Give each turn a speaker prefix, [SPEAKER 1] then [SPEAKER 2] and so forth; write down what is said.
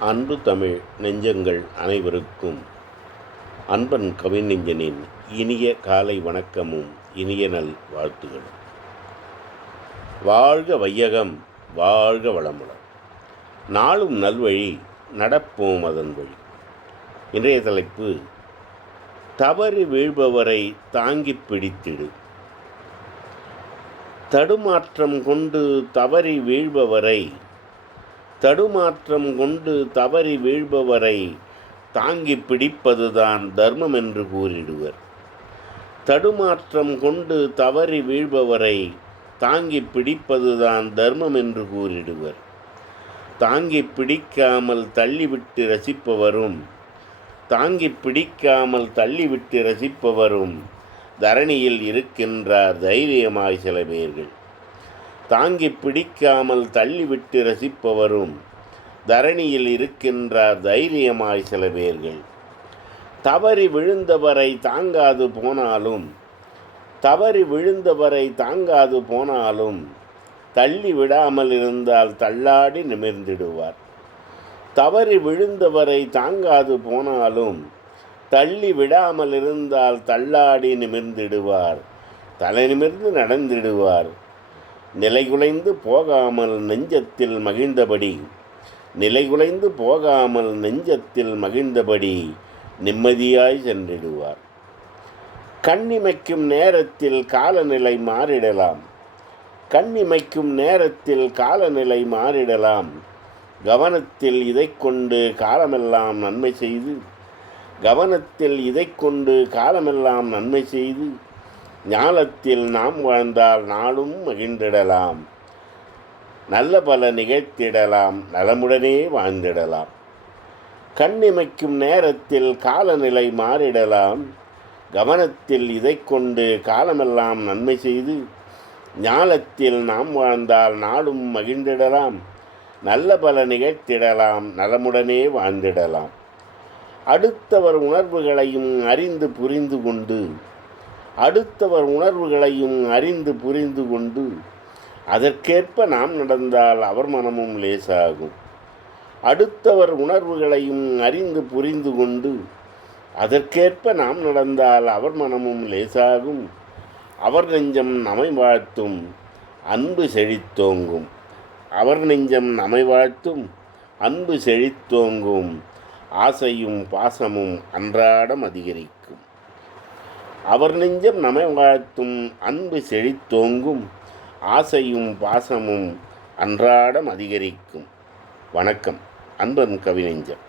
[SPEAKER 1] அன்பு தமிழ் நெஞ்சங்கள் அனைவருக்கும் அன்பன் கவிநெஞ்சனின் இனிய காலை வணக்கமும் இனிய நல் வாழ்த்துகளும். வாழ்க வையகம் வாழ்க வளமுடன். நாளும் நல்வழி நடப்போம் அதன் வழி. இன்றைய தலைப்பு தவறி வீழ்பவரை தாங்கிப் பிடித்திடு. தடுமாற்றம் கொண்டு தவறி வீழ்பவரை தடுமாற்றம் கொண்டு தவறி வீழ்பவரை தாங்கி பிடிப்பதுதான் தர்மம் என்று கூறிடுவர். தடுமாற்றம் கொண்டு தவறி வீழ்பவரை தாங்கி பிடிப்பதுதான் தர்மம் என்று கூறிடுவர். தாங்கி பிடிக்காமல் தள்ளிவிட்டு ரசிப்பவரும் தாங்கி பிடிக்காமல் தள்ளிவிட்டு ரசிப்பவரும் தரணியில் இருக்கின்றார் தைரியமாய் சில பேர்கள். தாங்கி பிடிக்காமல் தள்ளிவிட்டு ரசிப்பவரும் தரணியில் இருக்கின்றார் தைரியமாய் சில பேர்கள். தவறி விழுந்தவரை தாங்காது போனாலும் தவறி விழுந்தவரை தாங்காது போனாலும் தள்ளி விடாமல் இருந்தால் தள்ளாடி நிமிர்ந்திடுவார். தவறி விழுந்தவரை தாங்காது போனாலும் தள்ளி விடாமல் இருந்தால் தள்ளாடி நிமிர்ந்திடுவார். தலை நிமிர்ந்து நடந்திடுவார். நிலைகுலைந்து போகாமல் நெஞ்சத்தில் மகிழ்ந்தபடி நிலைகுலைந்து போகாமல் நெஞ்சத்தில் மகிழ்ந்தபடி நிம்மதியாய் சென்றிடுவார். கண்ணிமைக்கும் நேரத்தில் காலநிலை மாறிடலாம். கண்ணிமைக்கும் நேரத்தில் காலநிலை மாறிடலாம். கவனத்தில் இதை கொண்டு காலமெல்லாம் நன்மை செய்து கவனத்தில் இதை கொண்டு காலமெல்லாம் நன்மை செய்து ஞானத்தில் நாம் வாழ்ந்தால் நாளும் மகிழ்ந்திடலாம். நல்ல பல நிகழ்த்திடலாம் நலமுடனே வாழ்ந்திடலாம். கண்ணிமைக்கும் நேரத்தில் காலநிலை மாறிடலாம். கவனத்தில் இதை கொண்டு காலமெல்லாம் நன்மை செய்து ஞானத்தில் நாம் வாழ்ந்தால் நாளும் மகிழ்ந்திடலாம். நல்ல பல நிகழ்த்திடலாம் நலமுடனே வாழ்ந்திடலாம். அடுத்தவர் உணர்வுகளையும் அறிந்து புரிந்து கொண்டு அடுத்தவர் உணர்வுகளையும் அறிந்து புரிந்து கொண்டு அதற்கேற்ப நாம் நடந்தால் அவர் மனமும் லேசாகும். அடுத்தவர் உணர்வுகளையும் அறிந்து புரிந்து கொண்டு அதற்கேற்ப நாம் நடந்தால் அவர் மனமும் லேசாகும். அவர் நெஞ்சம் நமை வாழ்த்தும் அன்பு செழித்தோங்கும். அவர் நெஞ்சம் நமை வாழ்த்தும் அன்பு செழித்தோங்கும். ஆசையும் பாசமும் அன்றாடம் அதிகரிக்கும். அவர் நெஞ்சம் நம்மை வாழ்த்தும் அன்பு செழித்தோங்கும் ஆசையும் பாசமும் அன்றாடம் அதிகரிக்கும். வணக்கம். அன்பன் கவிநெஞ்சம்